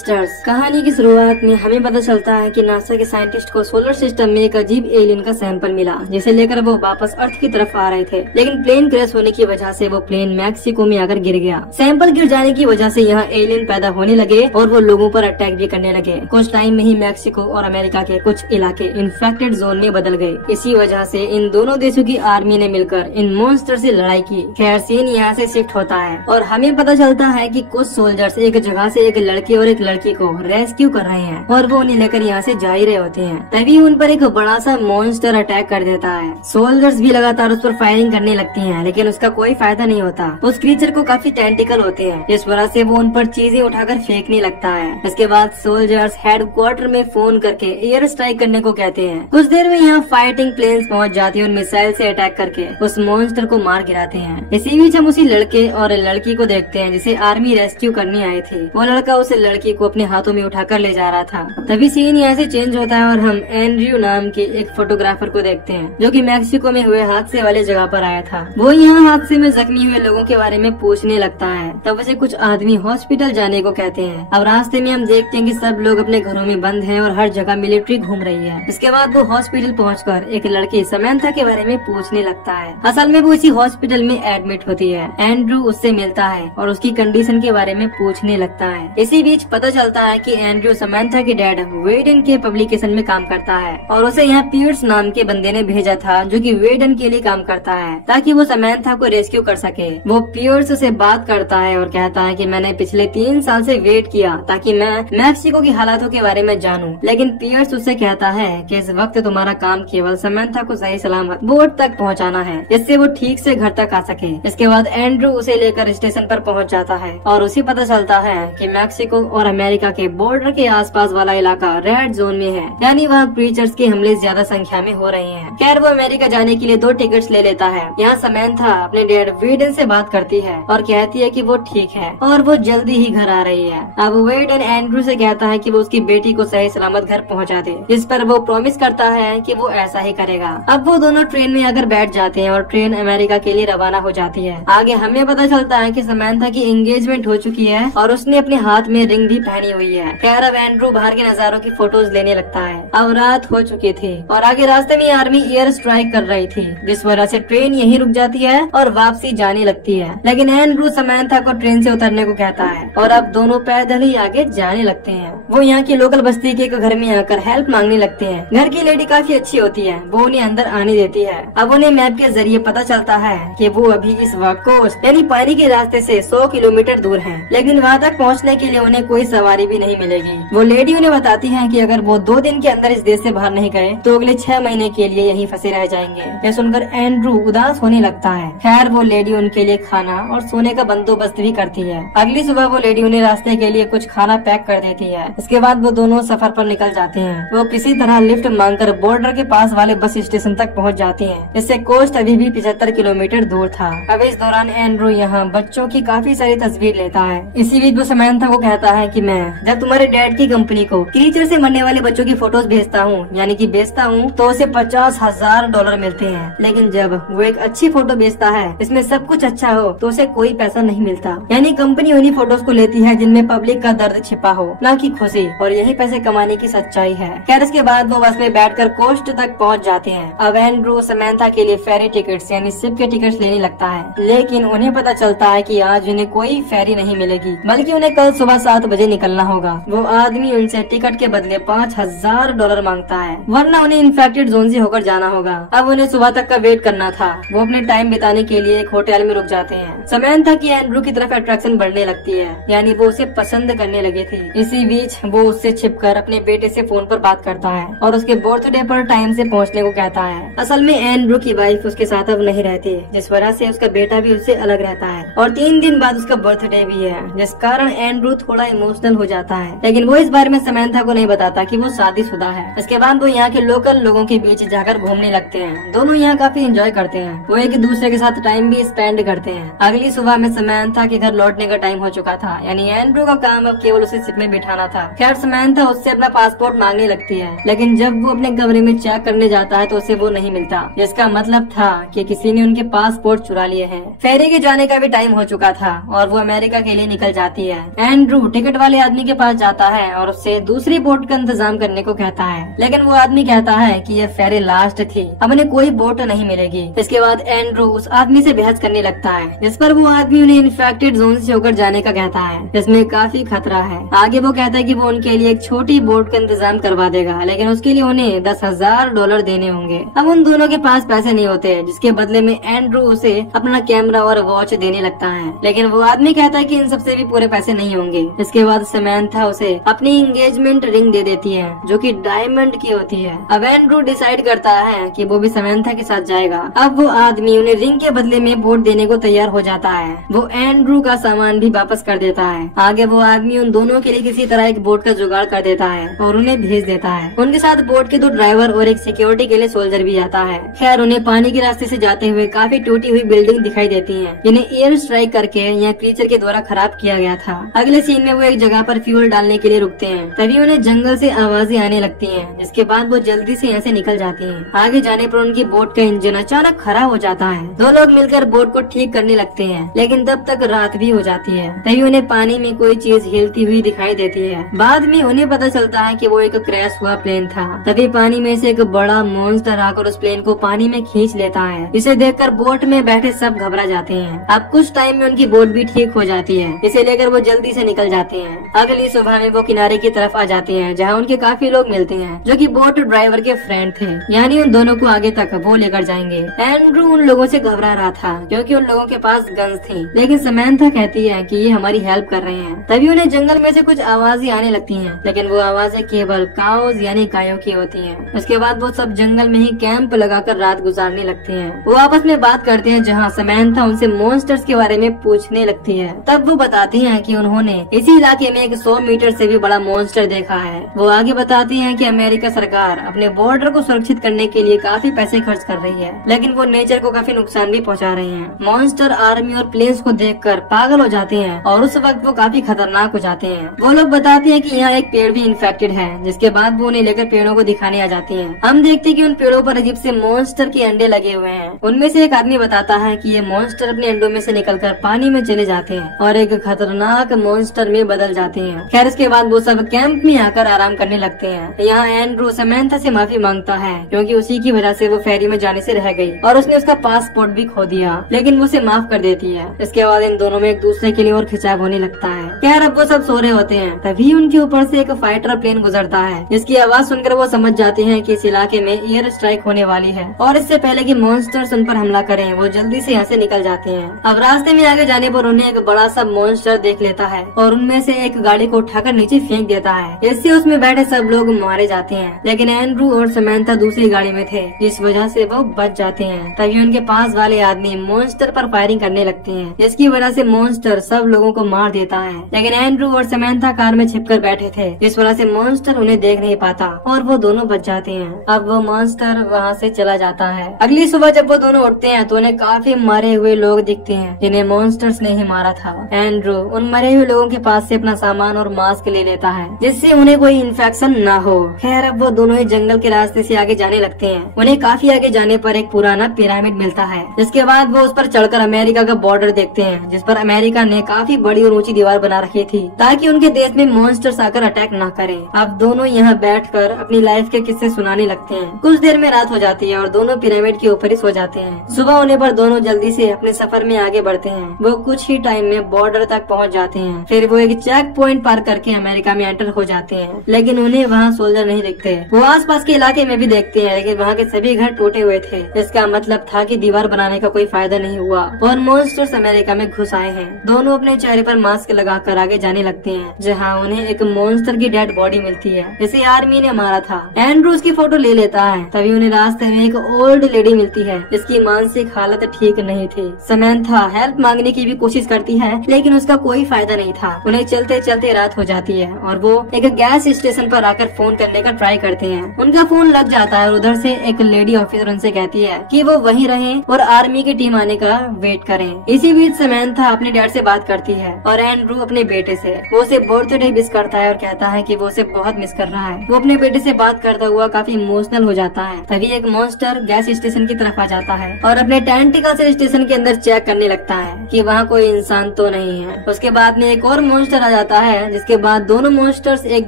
Monsters. कहानी की शुरुआत में हमें पता चलता है कि नासा के साइंटिस्ट को सोलर सिस्टम में एक अजीब एलियन का सैंपल मिला, जिसे लेकर वो वापस अर्थ की तरफ आ रहे थे। लेकिन प्लेन क्रैश होने की वजह से वो प्लेन मैक्सिको में आकर गिर गया। सैंपल गिर जाने की वजह से यहाँ एलियन पैदा होने लगे और वो लोगों पर अटैक भी करने लगे। कुछ टाइम में ही मैक्सिको और अमेरिका के कुछ इलाके इन्फेक्टेड जोन में बदल गए। इसी वजह से इन दोनों देशों की आर्मी ने मिलकर इन मॉन्स्टर से लड़ाई की। खैर सीन यहाँ से शिफ्ट होता है और हमें पता चलता है कि कुछ सोल्जर्स एक जगह से एक लड़के और एक लड़की को रेस्क्यू कर रहे हैं और वो उन्हें लेकर यहाँ से जा ही रहे होते हैं। तभी उन पर एक बड़ा सा मॉन्स्टर अटैक कर देता है। सोल्जर्स भी लगातार उस पर फायरिंग करने लगती हैं, लेकिन उसका कोई फायदा नहीं होता। उस क्रीचर को काफी टेंटिकल होते हैं, जिस वजह से वो उन पर चीजें उठाकर फेंकने लगता है। इसके बाद सोल्जर्स हेडक्वार्टर में फोन करके एयर स्ट्राइक करने को कहते हैं। कुछ देर में यहाँ फाइटिंग प्लेन्स पहुँच जाती है और मिसाइल से अटैक करके उस मॉन्स्टर को मार गिराते हैं। इसी बीच हम उसी लड़के और लड़की को देखते हैं जिसे आर्मी रेस्क्यू करने आई थी। वो लड़का उस लड़की को अपने हाथों में उठाकर ले जा रहा था। तभी सीन यहाँ से चेंज होता है और हम एंड्रयू नाम के एक फोटोग्राफर को देखते हैं, जो कि मैक्सिको में हुए हादसे वाले जगह पर आया था। वो यहाँ हादसे में जख्मी हुए लोगों के बारे में पूछने लगता है। तब उसे कुछ आदमी हॉस्पिटल जाने को कहते हैं। अब रास्ते में हम देखते हैं कि सब लोग अपने घरों में बंद हैं और हर जगह मिलिट्री घूम रही है। इसके बाद वो हॉस्पिटल पहुंचकर एक लड़की समंथा के बारे में पूछने लगता है। असल में वो इसी हॉस्पिटल में एडमिट होती है। एंड्रू उससे मिलता है और उसकी कंडीशन के बारे में पूछने लगता है। इसी बीच पता चलता है कि एंड्रू समंथा के डैड वेडन के पब्लिकेशन में काम करता है और उसे यहाँ पियर्स नाम के बंदे ने भेजा था, जो कि वेडन के लिए काम करता है ताकि वो समंथा को रेस्क्यू कर सके। वो पियर्स से बात करता है और कहता है कि मैंने पिछले 3 साल से वेट किया ताकि मैं मैक्सिको की हालातों के बारे में जानूं, लेकिन पियर्स उससे कहता है कि इस वक्त तुम्हारा काम केवल समंथा को सही सलामत बोट तक पहुंचाना है, जिससे वो ठीक से घर तक आ सके। इसके बाद एंड्रू उसे लेकर स्टेशन पर पहुंच जाता है और उसे पता चलता है कि मैक्सिको और अमेरिका के बॉर्डर के आसपास वाला इलाका रेड जोन में है, यानी वहाँ क्रीचर्स के हमले ज्यादा संख्या में हो रहे हैं। खैर वो अमेरिका जाने के लिए 2 टिकट्स ले लेता है। यहाँ समंथा अपने डैड वेडन से बात करती है और कहती है कि वो ठीक है और वो जल्दी ही घर आ रही है। अब वेडन एंड्रू से कहता है कि वो उसकी बेटी को सही सलामत घर पहुँचा दे, इस पर वो प्रॉमिस करता है कि वो ऐसा ही करेगा। अब वो दोनों ट्रेन में आकर बैठ जाते हैं और ट्रेन अमेरिका के लिए रवाना हो जाती है। आगे हमें पता चलता है कि समंथा की एंगेजमेंट हो चुकी है और उसने अपने हाथ में रिंग भी पहनी हुई है। खैर अब एंड्रू बाहर के नजारों की फोटोज लेने लगता है। अब रात हो चुकी थी और आगे रास्ते में आर्मी एयर स्ट्राइक कर रही थी, जिस वजह से ट्रेन यहीं रुक जाती है और वापसी जाने लगती है। लेकिन एंड्रू समंथा को ट्रेन से उतरने को कहता है और अब दोनों पैदल ही आगे जाने लगते हैं। वो यहाँ की लोकल बस्ती के एक घर में आकर हेल्प मांगने लगते हैं। घर की लेडी काफी अच्छी होती है, वो उन्हें अंदर आने देती है। अब उन्हें मैप के जरिए पता चलता है कि वो अभी इस वक्त कोस्ट यानी पानी के रास्ते से 100 किलोमीटर दूर हैं, लेकिन वहाँ तक पहुँचने के लिए उन्हें कोई सवारी भी नहीं मिलेगी। वो लेडी उन्हें बताती है कि अगर वो 2 दिन के अंदर इस देश से बाहर नहीं गए तो अगले 6 महीने के लिए यहीं फंसे रह जाएंगे। यह सुनकर एंड्रू उदास होने लगता है। खैर वो लेडी उनके लिए खाना और सोने का बंदोबस्त भी करती है। अगली सुबह वो लेडी उन्हें रास्ते के लिए कुछ खाना पैक कर देती है। इसके बाद वो दोनों सफर पर निकल जाते हैं। वो किसी तरह लिफ्ट मांगकर बॉर्डर के पास वाले बस स्टेशन तक पहुंच जाती हैं। इससे कोस्ट अभी भी 75 किलोमीटर दूर था। अब इस दौरान एंड्रू यहाँ बच्चों की काफी सारी तस्वीर लेता है। इसी बीच वो समंथा को कहता है कि मैं जब तुम्हारे डैड की कंपनी को क्रीचर से मरने वाले बच्चों की फोटोज भेजता हूँ यानी कि बेचता हूँ तो उसे $50,000 मिलते हैं, लेकिन जब वो एक अच्छी फोटो बेचता है इसमें सब कुछ अच्छा हो तो उसे कोई पैसा नहीं मिलता। यानी कंपनी उन्हीं फोटोज को लेती है जिनमें पब्लिक का दर्द छिपा हो, न कि खुशी, और यही पैसे कमाने की सच्चाई है। खैर इसके बाद वो बस में बैठकर कोस्ट तक पहुंच जाते हैं। अब एंड्रू समंथा के लिए फेरी टिकट्स यानी शिप के टिकट्स लेने लगता है, लेकिन उन्हें पता चलता है कि आज उन्हें कोई फेरी नहीं मिलेगी, बल्कि उन्हें कल सुबह 7 बजे निकलना होगा। वो आदमी उनसे टिकट के बदले $5,000 मांगता है, वरना उन्हें इन्फेक्टेड जोन से होकर जाना होगा। अब उन्हें सुबह तक का वेट करना था। वो अपने टाइम बिताने के लिए एक होटल में रुक जाते हैं। समंथा की एंड्रू की तरफ अट्रैक्शन बढ़ने लगती है, यानी वो उसे पसंद करने लगे थे। इसी बीच वो उससे छिपकर अपने बेटे से फोन पर बात करता है और उसके बर्थडे पर टाइम से पहुंचने को कहता है। असल में एंड्रू की वाइफ उसके साथ अब नहीं रहती, जिस वजह से उसका बेटा भी उससे अलग रहता है और 3 दिन बाद उसका बर्थडे भी है, जिस कारण एंड्रू थोड़ा इमोशनल हो जाता है। लेकिन वो इस बारे में समंथा को नहीं बताता कि वो शादीशुदा है। इसके बाद वो यहाँ के लोकल लोगों के बीच जाकर घूमने लगते हैं। दोनों यहाँ काफी एंजॉय करते हैं। वो एक दूसरे के साथ टाइम भी स्पेंड करते हैं। अगली सुबह में समंथा के घर लौटने का टाइम हो चुका था, यानी एंड्रू का काम अब केवल उसे शिप में बिठाना था। खैर समंथा उससे अपना पासपोर्ट मांगने लगती है, लेकिन जब वो अपने कमरे में चेक करने जाता है तो उसे वो नहीं मिलता, जिसका मतलब था कि किसी ने उनके पासपोर्ट चुरा लिए हैं। फेरी के जाने का भी टाइम हो चुका था और वो अमेरिका के लिए निकल जाती है। एंड्रू टिकट वाले वाले आदमी के पास जाता है और उससे दूसरी बोट का इंतजाम करने को कहता है, लेकिन वो आदमी कहता है कि ये फेरी लास्ट थी, अब उन्हें कोई बोट नहीं मिलेगी। इसके बाद एंड्रू उस आदमी से बहस करने लगता है, जिस पर वो आदमी उन्हें इन्फेक्टेड जोन से होकर जाने का कहता है, जिसमें काफी खतरा है। आगे वो कहता है कि वो उनके लिए एक छोटी बोट का इंतजाम करवा देगा, लेकिन उसके लिए उन्हें $10,000 देने होंगे। अब उन दोनों के पास पैसे नहीं होते, जिसके बदले में एंड्रू उसे अपना कैमरा और वॉच देने लगता है, लेकिन वो आदमी कहता है कि इन सबसे भी पूरे पैसे नहीं होंगे। इसके बाद समैंथा उसे अपनी एंगेजमेंट रिंग दे देती है, जो कि डायमंड की होती है। अब एंड्रू डिसाइड करता है कि वो भी समैंथा के साथ जाएगा। अब वो आदमी उन्हें रिंग के बदले में बोट देने को तैयार हो जाता है। वो एंड्रू का सामान भी वापस कर देता है। आगे वो आदमी उन दोनों के लिए किसी तरह एक बोट का जुगाड़ कर देता है और उन्हें भेज देता है। उनके साथ बोट के 2 ड्राइवर और एक सिक्योरिटी के लिए सोल्जर भी आता है। खैर, उन्हें पानी के रास्ते से जाते हुए काफी टूटी हुई बिल्डिंग दिखाई देती है, जिन्हें एयर स्ट्राइक करके या क्रीचर के द्वारा खराब किया गया था। अगले सीन में वो एक जगह पर फ्यूल डालने के लिए रुकते हैं, तभी उन्हें जंगल से आवाजें आने लगती हैं, जिसके बाद वो जल्दी से यहाँ से निकल जाती हैं। आगे जाने पर उनकी बोट का इंजन अचानक खराब हो जाता है। 2 लोग मिलकर बोट को ठीक करने लगते हैं, लेकिन तब तक रात भी हो जाती है। तभी उन्हें पानी में कोई चीज हिलती हुई दिखाई देती है। बाद में उन्हें पता चलता है कि वो एक क्रैश हुआ प्लेन था। तभी पानी में से एक बड़ा मॉन्स्टर आकर उस प्लेन को पानी में खींच लेता है। इसे देखकर बोट में बैठे सब घबरा जाते हैं। अब कुछ टाइम में उनकी बोट भी ठीक हो जाती है। इसे लेकर वो जल्दी से निकल जाते हैं। अगली सुबह में वो किनारे की तरफ आ जाते हैं, जहाँ उनके काफी लोग मिलते हैं, जो कि बोट ड्राइवर के फ्रेंड थे, यानी उन दोनों को आगे तक वो लेकर जाएंगे। एंड्रू उन लोगों से घबरा रहा था, क्योंकि उन लोगों के पास गन्स थी, लेकिन समैंथा कहती है कि ये हमारी हेल्प कर रहे हैं। तभी उन्हें जंगल में से कुछ आवाजें आने लगती हैं, लेकिन वो आवाजें केवल काउज यानी गायों की होती हैं। उसके बाद वो सब जंगल में ही कैंप लगाकर रात गुजारने लगते हैं। वो आपस में बात करते हैं, जहाँ समैंथा उनसे मॉन्स्टर्स के बारे में पूछने लगती है। तब वो बताती हैं कि उन्होंने इसी इलाके में एक 100 मीटर से भी बड़ा मॉन्स्टर देखा है। वो आगे बताती हैं कि अमेरिका सरकार अपने बॉर्डर को सुरक्षित करने के लिए काफी पैसे खर्च कर रही है, लेकिन वो नेचर को काफी नुकसान भी पहुंचा रही हैं। मॉन्स्टर आर्मी और प्लेन्स को देखकर पागल हो जाते हैं और उस वक्त वो काफी खतरनाक हो जाते हैं। वो लोग बताते हैं कि यहाँ एक पेड़ भी इन्फेक्टेड है, जिसके बाद वो उन्हें लेकर पेड़ों को दिखाने आ जाती हैं। हम देखते हैं कि उन पेड़ों पर अजीब से मॉन्स्टर के अंडे लगे हुए हैं। उनमें से एक आदमी बताता है कि ये मॉन्स्टर अपने अंडों में से निकलकर पानी में चले जाते हैं और एक खतरनाक मॉन्स्टर में बदल जाते हैं। खैर, इसके बाद वो सब कैंप में आकर आराम करने लगते हैं। यहाँ एंड्रू समैंथा से माफी मांगता है, क्योंकि उसी की वजह से वो फेरी में जाने से रह गई और उसने उसका पासपोर्ट भी खो दिया, लेकिन वो उसे माफ कर देती है। इसके बाद इन दोनों में एक दूसरे के लिए और खिंचाव होने लगता है। खैर, अब वो सब सो रहे होते हैं, तभी उनके ऊपर से एक फाइटर प्लेन गुजरता है, जिसकी आवाज सुनकर वो समझ जाते हैं कि इस इलाके में एयर स्ट्राइक होने वाली है और इससे पहले कि मॉन्स्टर्स उन पर हमला करें, वो जल्दी से यहाँ से निकल जाते हैं। अब रास्ते में आगे जाने पर उन्हें एक बड़ा सा मॉन्स्टर देख लेता है और उनमें से एक गाड़ी को उठाकर नीचे फेंक देता है। इससे उसमें बैठे सब लोग मारे जाते हैं, लेकिन एंड्रू और समैंथा दूसरी गाड़ी में थे, जिस वजह से वो बच जाते हैं। तभी उनके पास वाले आदमी मॉन्स्टर पर फायरिंग करने लगते हैं, जिसकी वजह से मॉन्स्टर सब लोगों को मार देता है। लेकिन एंड्रू और समैंथा कार में छिपकर बैठे थे, जिस वजह से मॉन्स्टर उन्हें देख नहीं पाता और वो दोनों बच जाते हैं। अब वो मॉन्स्टर वहाँ से चला जाता है। अगली सुबह जब वो दोनों उठते हैं तो उन्हें काफी मरे हुए लोग दिखते हैं, जिन्हें मॉन्स्टर्स ने ही मारा था। एंड्रू उन मरे हुए लोगों के पास से अपना सामान और मास्क ले लेता है, जिससे उन्हें कोई इन्फेक्शन न हो। खैर, अब वो दोनों ही जंगल के रास्ते से आगे जाने लगते हैं। उन्हें काफी आगे जाने पर एक पुराना पिरामिड मिलता है, जिसके बाद वो उस पर चढ़कर अमेरिका का बॉर्डर देखते हैं, जिस पर अमेरिका ने काफी बड़ी और ऊंची दीवार बना रखी थी, ताकि उनके देश में मॉन्स्टर्स आकर अटैक न करें। अब दोनों यहाँ बैठकर अपनी लाइफ के किस्से सुनाने लगते हैं। कुछ देर में रात हो जाती है और दोनों पिरामिड के ऊपर ही सो जाते हैं। सुबह होने पर दोनों जल्दी से अपने सफर में आगे बढ़ते हैं। वो कुछ ही टाइम में बॉर्डर तक पहुँच जाते हैं। फिर वो एक चेक पॉइंट पार करके अमेरिका में एंटर हो जाते हैं, लेकिन उन्हें वहाँ सोल्जर नहीं दिखते। वो आसपास के इलाके में भी देखते हैं, लेकिन वहाँ के सभी घर टूटे हुए थे। इसका मतलब था कि दीवार बनाने का कोई फायदा नहीं हुआ और मॉन्स्टर्स अमेरिका में घुस आए हैं। दोनों अपने चेहरे पर मास्क लगाकर आगे जाने लगते हैं, जहाँ उन्हें एक मॉन्स्टर की डेड बॉडी मिलती है, जिसे आर्मी ने मारा था। एंड्रू उसकी फोटो ले लेता है। तभी उन्हें रास्ते में एक ओल्ड लेडी मिलती है, जिसकी मानसिक हालत ठीक नहीं थी। समैंथा हेल्प मांगने की भी कोशिश करती है, लेकिन उसका कोई फायदा नहीं था। उन्हें चलते चलते रात हो जाती है और वो एक गैस स्टेशन पर आकर फोन करने का ट्राई करते हैं। उनका फोन लग जाता है और उधर से एक लेडी ऑफिसर उनसे कहती है कि वो वहीं रहें और आर्मी की टीम आने का वेट करें। इसी बीच समैंथा अपने डैड से बात करती है और एंड्रू अपने बेटे से। वो उसे बर्थडे विश करता है और कहता है कि वो उसे बहुत मिस कर रहा है। वो अपने बेटे से बात करता हुआ काफी इमोशनल हो जाता है। तभी एक मॉन्स्टर गैस स्टेशन की तरफ आ जाता है और अपने टेंटिकल से स्टेशन के अंदर चेक करने लगता है कि वहाँ कोई इंसान तो नहीं है। उसके बाद में एक और मॉन्स्टर आ आ जाता है, जिसके बाद दोनों मॉन्स्टर्स एक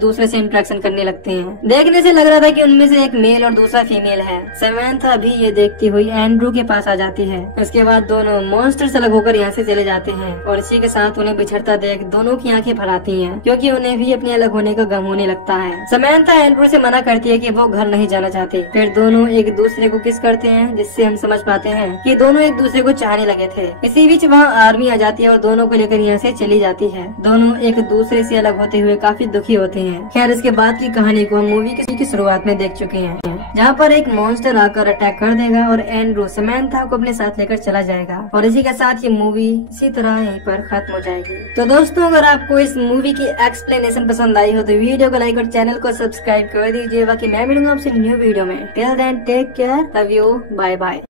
दूसरे से इंटरेक्शन करने लगते हैं। देखने से लग रहा था कि उनमें से एक मेल और दूसरा फीमेल है। समंथा भी ये देखती हुई एंड्रू के पास आ जाती है। इसके बाद दोनों मॉन्स्टर्स अलग होकर यहाँ से चले जाते हैं और इसी के साथ उन्हें बिछड़ता देख दोनों की आंखें भर आती हैं, क्योंकि उन्हें भी अपने अलग होने का गम होने लगता है। समंथा एंड्रू से मना करती है कि वो घर नहीं जाना चाहते। फिर दोनों एक दूसरे को किस करते हैं, जिससे हम समझ पाते हैं कि दोनों एक दूसरे को चाहने लगे थे। इसी बीच वहाँ आर्मी आ जाती है और दोनों को लेकर यहाँ से चली जाती है। दोनों एक दूसरे से अलग होते हुए काफी दुखी होते हैं। खैर, इसके बाद की कहानी को हम मूवी की शुरुआत में देख चुके हैं, जहाँ पर एक मॉन्स्टर आकर अटैक कर देगा और एंड्रू समंथा को अपने साथ लेकर चला जाएगा और इसी के साथ ये मूवी इसी तरह यहीं पर खत्म हो जाएगी। तो दोस्तों, अगर आपको इस मूवी की एक्सप्लेनेशन पसंद आई हो तो वीडियो को लाइक और चैनल को सब्सक्राइब कर दीजिए। बाकी मैं मिलूंगा आपसे न्यू वीडियो में। Till then take care, love you, bye bye.